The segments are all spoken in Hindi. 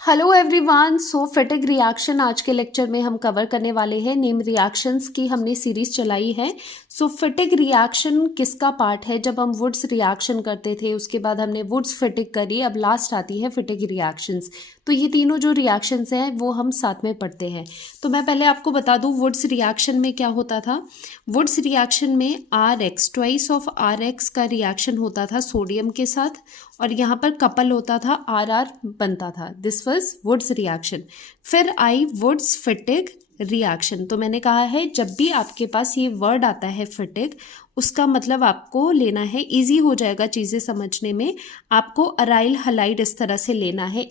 Hello everyone. So Fittig reaction आज के लेक्चर में हम कवर करने वाले हैं। नेम रिएक्शंस की हमने सीरीज चलाई है। सो फिटिक रिएक्शन किसका पार्ट है? जब हम वुड्स रिएक्शन करते थे उसके बाद हमने वुड्स फिटिक करी, अब लास्ट आती है फिटिक रिएक्शंस। तो ये तीनों जो रिएक्शंस हैं वो हम साथ में पढ़ते हैं। तो मैं पहले आपको बता दूं वुड्स रिएक्शन में क्या होता था। वुड्स रिएक्शन में RX ट्वाइस ऑफ RX का रिएक्शन होता था सोडियम के साथ, और यहाँ पर कपल होता था, RR बनता था। This was Wurtz reaction. फिर आई वुड्स फिटिक रिएक्शन। तो मैंने कहा है जब भी आपके पास ये वर्ड आता है फिटिक, उसका मतलब आपको लेना है, इजी हो जाएगा चीज़ें समझने में, आपको अराइल हलाइड इस तरह से लेना है।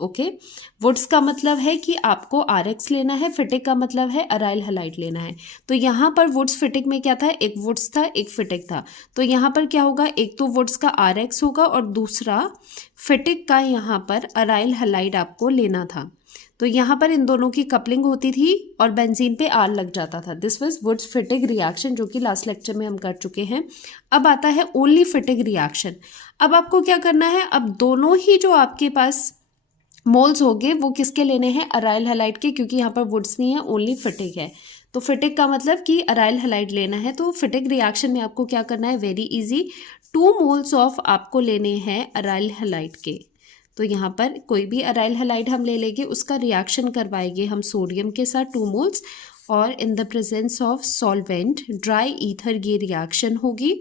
ओके, वुड्स का मतलब है कि आपको RX लेना है, फिटिक का मतलब है अराइल हलाइड लेना है। तो यहाँ पर वुड्स फिटिक में क्या था, एक वुड्स था एक फिटिक था। तो यहाँ पर क्या होगा, एक तो वुड्स का RX होगा और दूसरा फिटिक का यहाँ पर अराइल हलाइड आपको लेना था। तो यहाँ पर इन दोनों की कपलिंग होती थी और बेंजीन पे R लग जाता था। This was Wurtz Fittig reaction, जो कि लास्ट लेक्चर में हम कर चुके हैं। अब आता है ओनली फिटिक रिएक्शन। अब आपको क्या करना है, अब दोनों ही जो आपके पास मोल्स होंगे वो किसके लेने हैं, अराइल हलाइड के, क्योंकि यहाँ पर वुड्स नहीं है, ओनली फिटिक है। तो फिटिक का मतलब कि अराइल हलाइड लेना है। तो फिटिक रिएक्शन में आपको क्या करना है, वेरी इजी, 2 मोल्स ऑफ आपको लेने हैं अराइल हलाइड के। तो यहाँ पर कोई भी अराइल हलाइड हम ले लेंगे, उसका रिएक्शन करवाएंगे हम सोडियम के साथ 2 मोल्स, और इन the presence of solvent dry ether ये रिएक्शन होगी।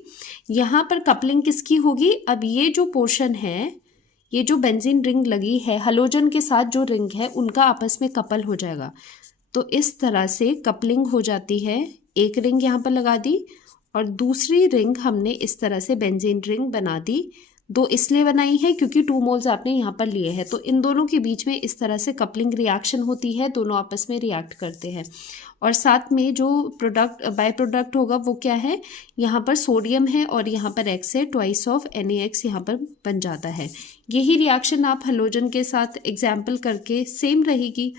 यहाँ पर कपलिंग किसकी होगी, अब ये जो पोर्शन है, ये जो बेंजीन रिंग लगी है हलोजन के साथ जो रिंग है, उनका आपस में कपल हो जाएगा। तो इस तरह से कपलिंग हो जाती है। एक रिंग यहाँ पर लगा दी और दूसरी रिंग हमने इस तरह से बेंजीन रिंग बना दी। 2 इसलिए बनाई है क्योंकि 2 मोल्स आपने यहाँ पर लिए हैं। तो इन दोनों के बीच में इस तरह से कपलिंग रिएक्शन होती है, दोनों आपस में रिएक्ट करते हैं। और साथ में जो प्रोडक्ट बाय प्रोडक्ट होगा वो क्या है, यहाँ पर सोडियम है और यहाँ पर X है, ट्वाइस ऑफ NaX यहाँ पर बन जाता है। यही रिएक्शन आप हेलोजन के साथ एग्जाम्पल करके सेम रहेगी।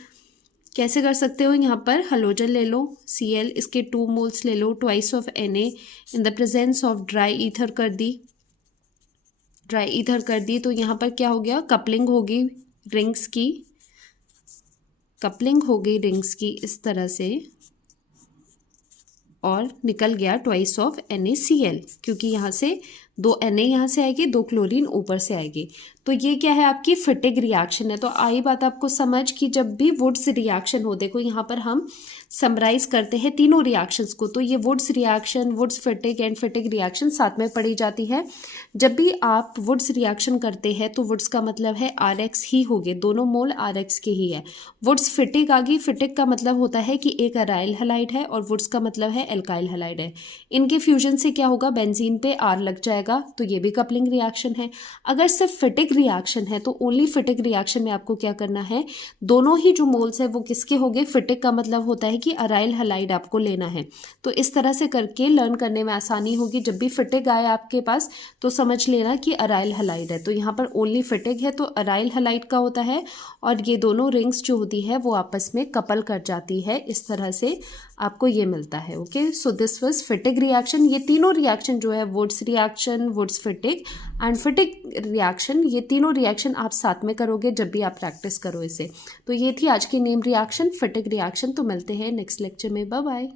कैसे कर सकते हो, यहाँ पर हेलोजन ले लो Cl, इसके 2 मोल्स ले लो, twice of Na, in the presence of dry ether कर दी, ड्राई ईथर कर दी। तो यहाँ पर क्या हो गया, कपलिंग होगी रिंग्स की, कपलिंग हो गई रिंग्स की इस तरह से, और निकल गया ट्वाइस ऑफ NaCl, क्योंकि यहाँ से 2 Na यहाँ से आएगी, 2 क्लोरीन ऊपर से आएगी। तो ये क्या है, आपकी फिटिक रिएक्शन है। तो आई बात आपको समझ कि जब भी वुड्स रिएक्शन हो, देखो यहाँ पर हम समराइज करते हैं तीनों रिएक्शंस को। तो ये Wurtz reaction, Wurtz Fittig and Fittig reaction साथ में पढ़ी जाती है। जब भी आप वुड्स रिएक्शन करते हैं तो वुड्स का मतलब है RX ही होंगे, दोनों मोल RX के ही है। वुड्स फिटिक आ गई, फिटिक का मतलब होता है कि एक अराइल हलाइड है और वुड्स का मतलब है एल्काइल हलाइड है। इनके फ्यूजन से क्या होगा, बेंजीन पे R लग जाएगा, तो ये भी कपलिंग रिएक्शन है। अगर सिर्फ फिटिक रिएक्शन है तो ओनली फिटिक रिएक्शन में आपको क्या करना है, दोनों ही जो मोल्स है वो किसके होंगे, फिटिक का मतलब होता है कि अराइल हलाइड आपको लेना है। तो इस तरह से करके लर्न करने में आसानी होगी। जब भी फिटिक आए आपके पास तो समझ लेना कि अराइल हलाइड है। तो यहाँ पर ओनली फिटिक है तो अराइल हलाइड का होता है, और ये दोनों रिंग्स जो होती है वो आपस में कपल कर जाती है। इस तरह से आपको ये मिलता है। Okay, so this was Fittig reaction. ये तीनों रिएक्शन जो है, Wurtz reaction, Wurtz Fittig and Fittig reaction, ये तीनों रिएक्शन आप साथ में करोगे जब भी आप प्रैक्टिस करो इसे। तो ये थी आज की नेम रिएक्शन, फिटिक रिएक्शन। तो मिलते हैं नेक्स्ट लेक्चर में, बाय बाय।